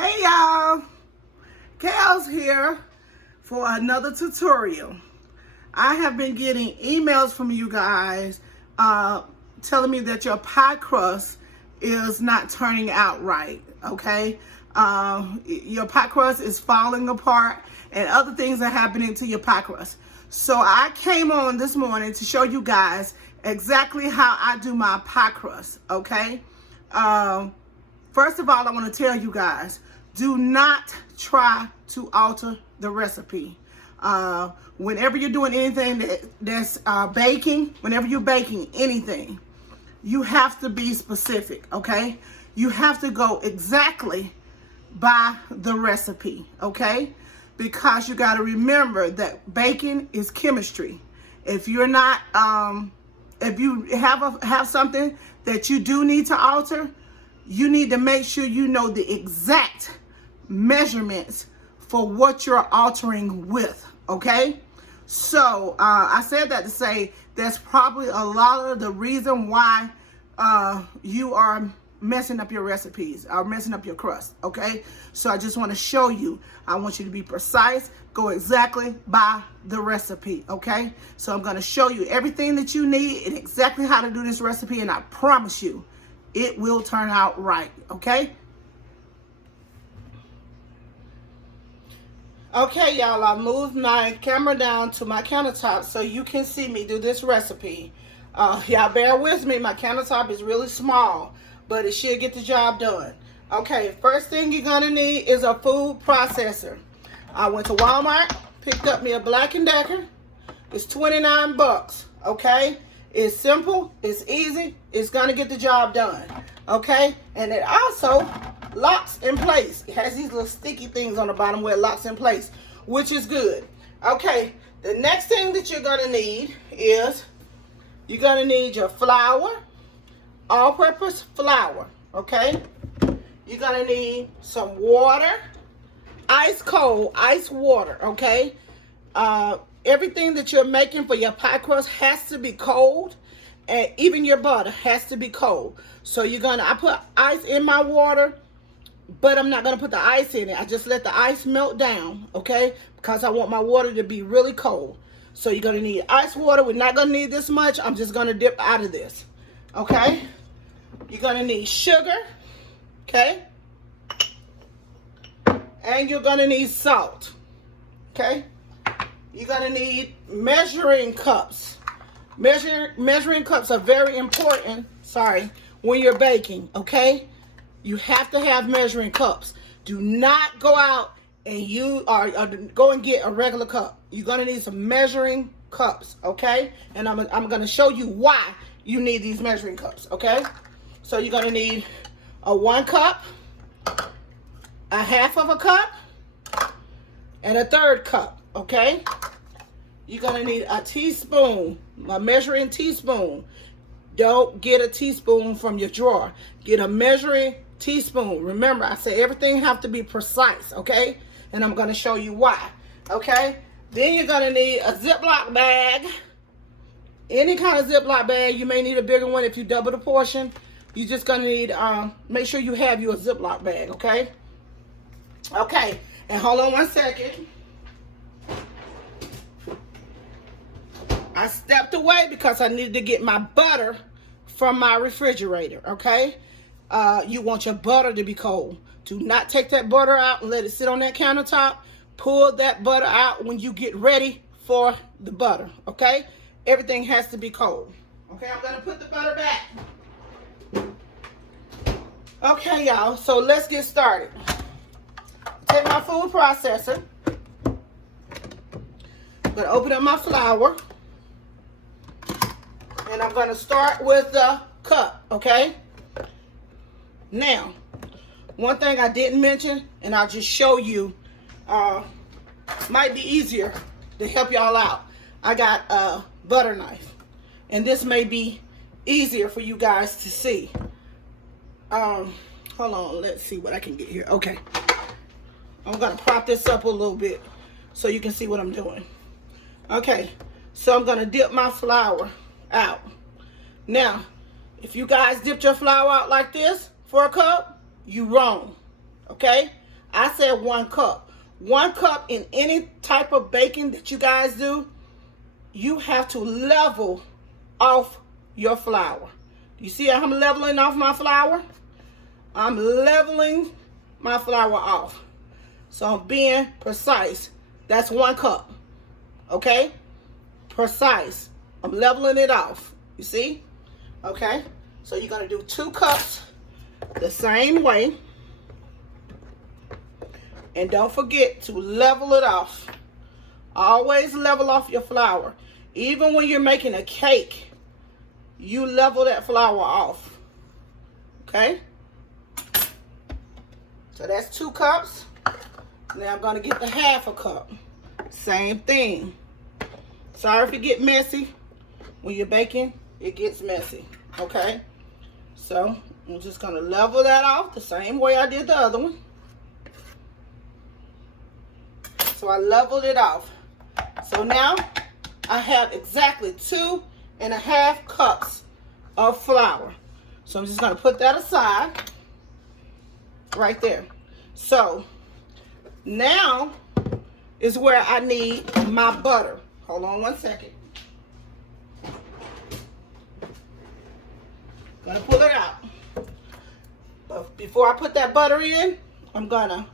Hey y'all, Kale's here for another tutorial. I have been getting emails from you guys telling me that your pie crust is not turning out right, okay? Your pie crust is falling apart and other things are happening to your pie crust. So I came on this morning to show you guys exactly how I do my pie crust, okay? First of all, I want to tell you guys, do not try to alter the recipe. Whenever you're doing anything that's baking, whenever you're baking anything, you have to be specific, okay? You have to go exactly by the recipe, okay? Because you got to remember that baking is chemistry. If you're not, if you have something that you do need to alter, you need to make sure you know the exact measurements for what you're altering with, okay? So I said that to say that's probably a lot of the reason why you are messing up your recipes or messing up your crust, okay? So I just want to show you. I want you to be precise, go exactly by the recipe, okay? So I'm going to show you everything that you need and exactly how to do this recipe, and I promise you it will turn out right, okay? Okay, y'all, I moved my camera down to my countertop so you can see me do this recipe. Y'all bear with me, my countertop is really small, but it should get the job done. Okay, first thing you're gonna need is a food processor. I went to Walmart, picked up me a Black & Decker. It's 29 bucks, okay? It's simple, it's easy, it's gonna get the job done, okay? And it also locks in place. It has these little sticky things on the bottom where it locks in place, which is good. Okay, the next thing that you're gonna need is you're gonna need your flour, all-purpose flour, okay? You're gonna need some water, ice cold, ice water, okay? Everything that you're making for your pie crust has to be cold, and even your butter has to be cold. So I put ice in my water, but I'm not gonna put the ice in it. I just let the ice melt down, okay? Because I want my water to be really cold. So you're gonna need ice water. We're not gonna need this much. I'm just gonna dip out of this, okay? You're gonna need sugar, okay? And you're gonna need salt, okay? You're gonna need measuring cups. Measuring cups are very important, when you're baking, okay? You have to have measuring cups. Do not go out and go and get a regular cup. You're gonna need some measuring cups, okay? And I'm gonna show you why you need these measuring cups, okay? So you're gonna need a 1 cup, a 1/2 of a cup, and a 1/3 cup, okay? You're gonna need a teaspoon, a measuring teaspoon. Don't get a teaspoon from your drawer. Get a measuring teaspoon. Remember, I say everything have to be precise, okay? And I'm gonna show you why, okay? Then you're gonna need a Ziploc bag. Any kind of Ziploc bag. You may need a bigger one if you double the portion. You're just gonna need, make sure you have you a Ziploc bag, okay? Okay, and hold on 1 second. I stepped away because I needed to get my butter from my refrigerator, okay? You want your butter to be cold. Do not take that butter out and let it sit on that countertop. Pull that butter out when you get ready for the butter, okay? Everything has to be cold. Okay, I'm gonna put the butter back. Okay, y'all, so let's get started. Take my food processor. I'm gonna open up my flour. And I'm gonna start with the cup, okay? Now, one thing I didn't mention, and I'll just show you, might be easier to help y'all out. I got a butter knife, and this may be easier for you guys to see. Hold on, let's see what I can get here. Okay, I'm gonna prop this up a little bit so you can see what I'm doing. Okay, so I'm gonna dip my flour out. Now, if you guys dipped your flour out like this for a cup, you wrong, okay? I said 1 cup. 1 cup in any type of baking that you guys do, you have to level off your flour. You see how I'm leveling off my flour? I'm leveling my flour off. So I'm being precise. That's 1 cup. Okay? Precise. I'm leveling it off. You see? Okay? So you're going to do 2 cups the same way. And don't forget to level it off. Always level off your flour. Even when you're making a cake, you level that flour off. Okay? So that's 2 cups. Now I'm going to get the 1/2 cup. Same thing. Sorry if it gets messy. When you're baking, it gets messy. Okay? So I'm just going to level that off the same way I did the other one. So I leveled it off. So now I have exactly 2.5 cups of flour. So I'm just going to put that aside right there. So now is where I need my butter. Hold on 1 second. Gonna pull it out. But before I put that butter in, I'm gonna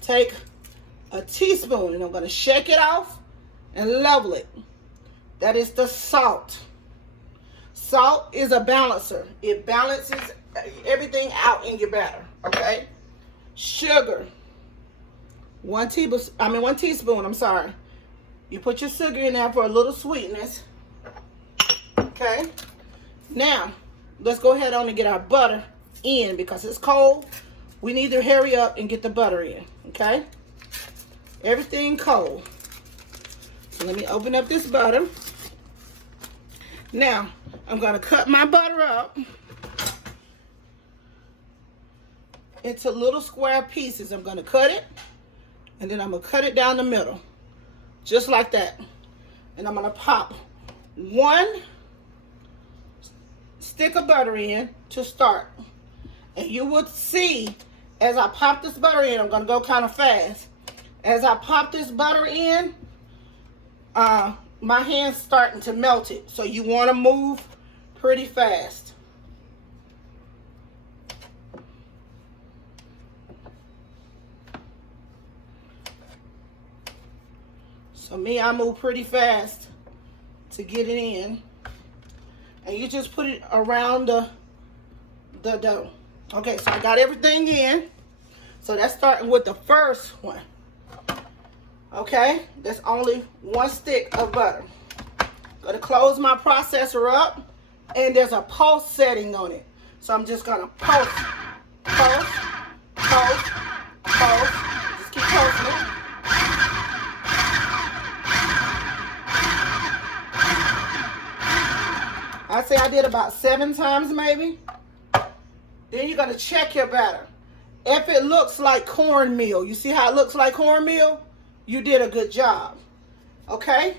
take a teaspoon and I'm gonna shake it off and level it. That is the salt. Salt is a balancer. It balances everything out in your batter. Okay. Sugar. 1 teaspoon. I'm sorry. You put your sugar in there for a little sweetness. Okay. Now, let's go ahead on and get our butter in because it's cold. We need to hurry up and get the butter in. Okay. Everything cold. So let me open up this butter. Now, I'm going to cut my butter up into little square pieces. I'm going to cut it, and then I'm going to cut it down the middle, just like that. And I'm going to pop 1 stick of butter in to start. And you would see, as I pop this butter in, I'm going to go kind of fast. As I pop this butter in, my hand's starting to melt it. So you want to move pretty fast. So I move pretty fast to get it in. And you just put it around the dough. Okay, so I got everything in. So that's starting with the first one. Okay, that's only 1 stick of butter. Gonna close my processor up, and there's a pulse setting on it. So I'm just gonna pulse, pulse, pulse, pulse. Just keep pulsing it. I'd say I did about 7 times maybe. Then you're gonna check your batter. If it looks like cornmeal, you see how it looks like cornmeal? You did a good job. Okay?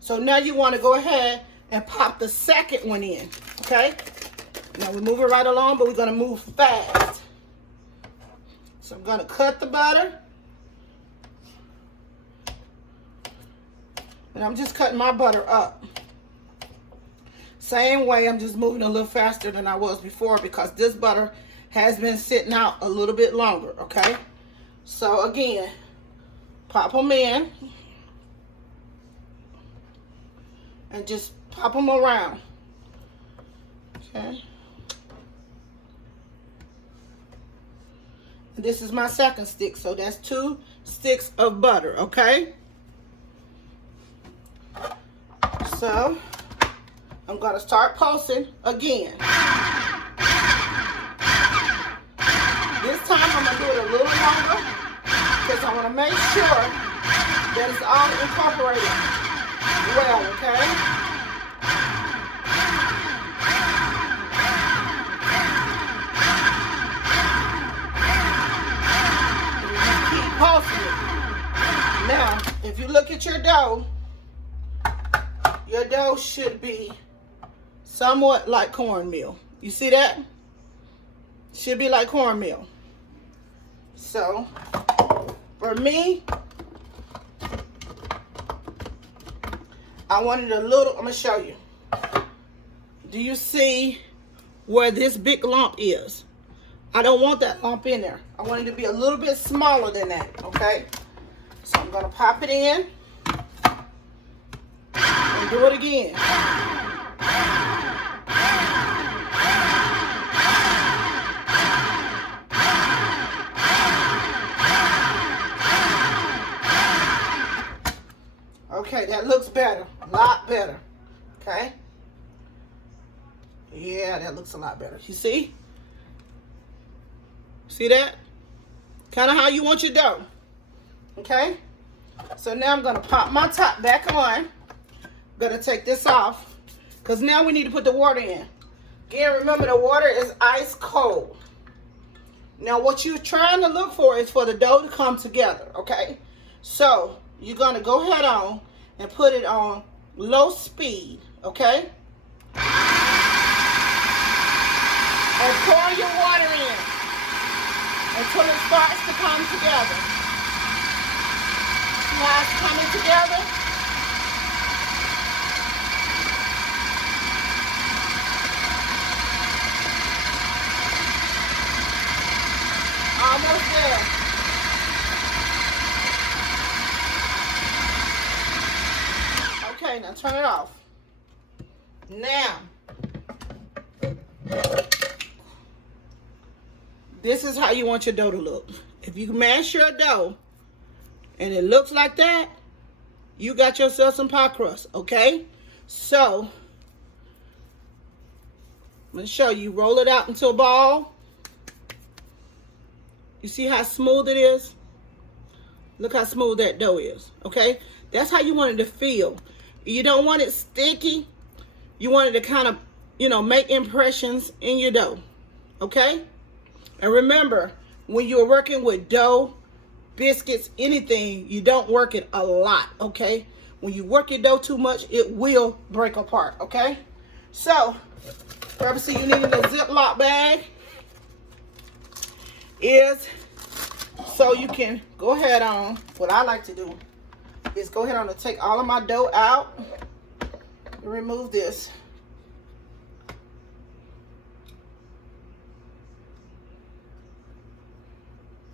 So now you want to go ahead and pop the second one in. Okay? Now we're moving right along, but we're going to move fast. So I'm going to cut the butter. And I'm just cutting my butter up. Same way, I'm just moving a little faster than I was before because this butter has been sitting out a little bit longer. Okay? So again, pop them in and just pop them around. Okay. And this is my second stick, so that's 2 sticks of butter. Okay. So I'm gonna start pulsing again. This time I'm gonna do it a little longer, because I want to make sure that it's all incorporated well, okay? Keep pulsing it. Now, if you look at your dough should be somewhat like cornmeal. You see that? Should be like cornmeal. So For me, I wanted a little, I'm going to show you. Do you see where this big lump is? I don't want that lump in there. I want it to be a little bit smaller than that, okay? So I'm going to pop it in and do it again. Okay, that looks better, a lot better, okay? Yeah, that looks a lot better. You see? See that? Kind of how you want your dough, okay? So now I'm going to pop my top back on. I'm going to take this off because now we need to put the water in. Again, remember the water is ice cold. Now what you're trying to look for is for the dough to come together, okay? So you're going to go ahead on and put it on low speed, okay? And pour your water in until it starts to come together. See how it's coming together? Almost there. Okay, now turn it off. Now, this is how you want your dough to look. If you mash your dough and it looks like that, you got yourself some pie crust, okay? So, I'm going to show you. Roll it out into a ball. You see how smooth it is? Look how smooth that dough is, okay? That's how you want it to feel. You don't want it sticky. You want it to kind of, you know, make impressions in your dough, okay? And remember, when you're working with dough, biscuits, anything, you don't work it a lot, okay? When you work your dough too much, it will break apart, okay? So, obviously you need a Ziploc bag is so you can go ahead on, what I like to do is go ahead on and take all of my dough out, remove this.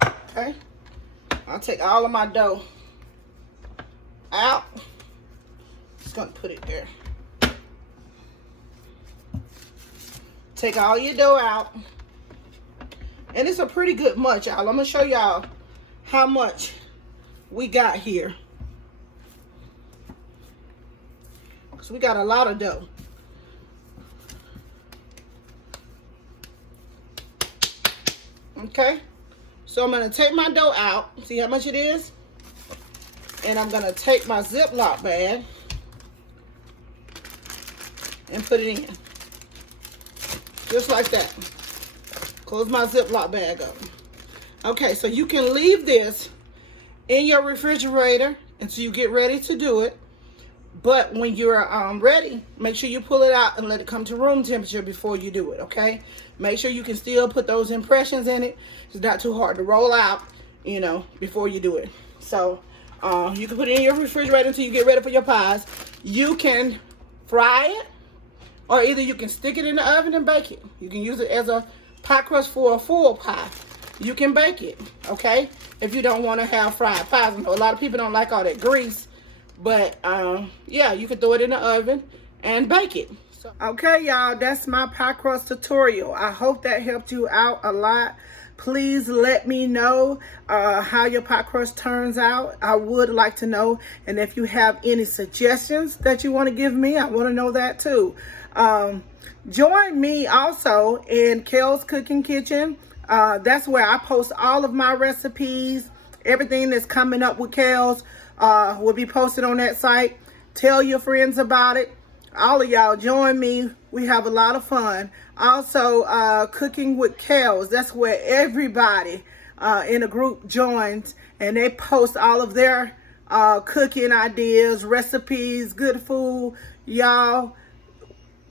Okay, I'll take all of my dough out. Just gonna put it there. Take all your dough out. And it's a pretty good much, y'all. I'm gonna show y'all how much we got here. So we got a lot of dough. Okay. So I'm going to take my dough out. See how much it is? And I'm going to take my Ziploc bag and put it in. Just like that. Close my Ziploc bag up. Okay, so you can leave this in your refrigerator until you get ready to do it. But when you're ready, make sure you pull it out and let it come to room temperature before you do it, okay? Make sure you can still put those impressions in it. It's not too hard to roll out, you know, before you do it. So, you can put it in your refrigerator until you get ready for your pies. You can fry it, or either you can stick it in the oven and bake it. You can use it as a pie crust for a full pie. You can bake it, okay? If you don't want to have fried pies. I know a lot of people don't like all that grease. But, yeah, you can throw it in the oven and bake it. So, okay, y'all, that's my pie crust tutorial. I hope that helped you out a lot. Please let me know how your pie crust turns out. I would like to know. And if you have any suggestions that you want to give me, I want to know that too. Join me also in Kel's Cooking Kitchen. That's where I post all of my recipes. Everything that's coming up with Kel's will be posted on that site. Tell your friends about it. All of y'all join me. We have a lot of fun. Also, Cooking with Kel's. That's where everybody in a group joins and they post all of their cooking ideas, recipes, good food. Y'all,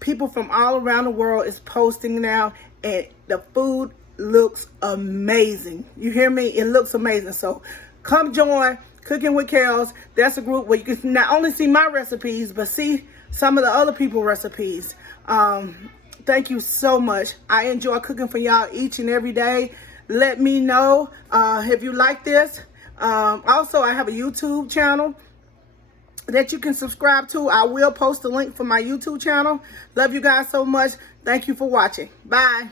people from all around the world is posting now, and the food looks amazing. You hear me? It looks amazing. So come join Cooking with Kels. That's a group where you can not only see my recipes, but see some of the other people's recipes. Thank you so much. I enjoy cooking for y'all each and every day. Let me know if you like this. Also, I have a YouTube channel that you can subscribe to. I will post a link for my YouTube channel. Love you guys so much. Thank you for watching. Bye.